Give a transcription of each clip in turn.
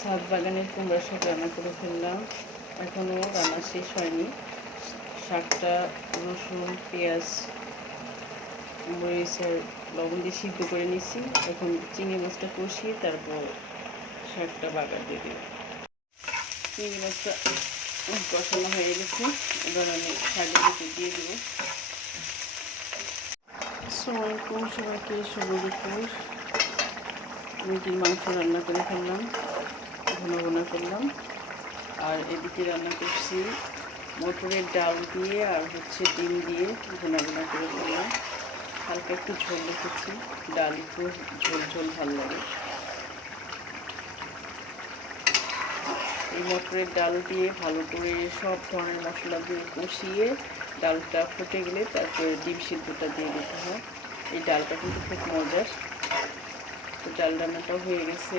ছাদ বাগানের কুমড়া শাক রান্না করে ফেললাম। এখনও রান্না শেষ হয়নি। শাকটা রসুন, পেঁয়াজ, মরিচ আর লবণ দিয়ে সিদ্ধ করে নিচ্ছি। এখন চিংড়ি মাছটা কষিয়ে তারপর শাকটা বাগার দিয়ে দেব। চিংড়ি মাছটা কষানো হয়ে গেছে, এবার আমি শাকের ভিতরে দিয়ে দেবো। আসসালামাইকুম সবাইকে, শুভ দুপুর। মুরগির মাংস রান্না করে ফেললাম, ভুনা করলাম। আর এদিকে রান্না করছি মটরের ডাল দিয়ে আর ডিম দিয়ে ভুনা করে ফেললাম। হালকা একটু ঝোল রেখেছি, ডাল একটু ঝোল ঝোল ভালো লাগে। এই মটরের ডাল দিয়ে ভালো করে সব ধরনের মশলা দিয়ে কষিয়ে ডালটা ফুটে গেলে তারপরে ডিম সিদ্ধটা দিয়ে দিতে হয়। এই ডালটা কিন্তু খুব মজার। তো ডাল রান্নাটাও হয়ে গেছে,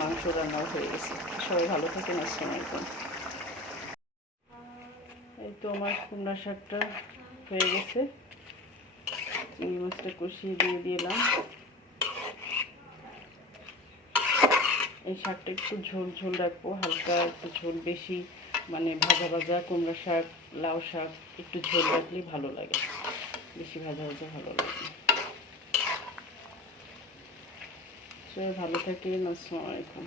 মাংস রান্নাও হয়ে গেছে। সবাই ভালো থাকেন, আসসালামু আলাইকুম। এই তো আমার কুমড়া শাকটা হয়ে গেছে, চিংড়ি মাছটা কষিয়ে দিয়ে দিলাম। এই শাকটা একটু ঝোল ঝোল রাখবো, হালকা একটু ঝোল, বেশি মানে ভাজা ভাজা কুমড়া শাক, লাউ শাক একটু ঝোল রাখলে ভালো লাগে, বেশি ভাজা ভাজা ভালো লাগে। সবাই ভালো থাকেন, আসসালামু আলাইকুম।